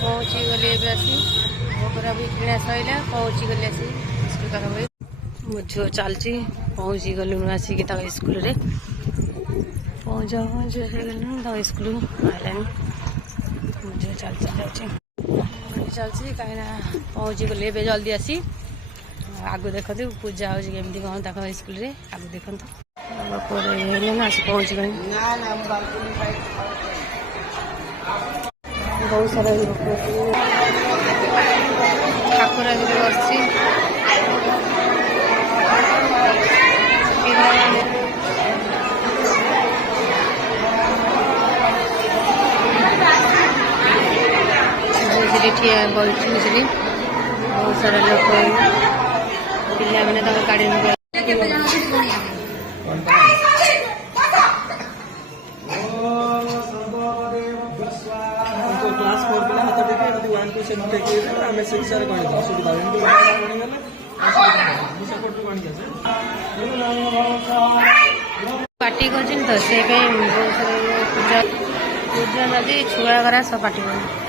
पहुँची गली भोगरा भी किଣା सैला पहुँची गली आसी स्कूल पाखा मो झील चलती पहुँची गलु आसिक स्कूल रे पहुँच स्कूल आइलानी मो झील चलती कहीं पहुँची गली ए जल्दी आसी आगु देखते पूजा होमती कौन तक स्कूल रे आगु देखते ना आस पहुँची गली बहुत सारा लोक ठाकुर बस ठिया बैठी बुझली बहुत सारा लोक पिला मैंने गाड़ी क्लास 4 पिला हाथ देखिए 1 2 7 देखिए हमें शिक्षा रे कोन सुविधा इनको बनी गले सपोर्ट कोन के पार्टी करछिन तो से के बहुत सारा पूजा पूजा नदी छुआ करा सब पार्टी कर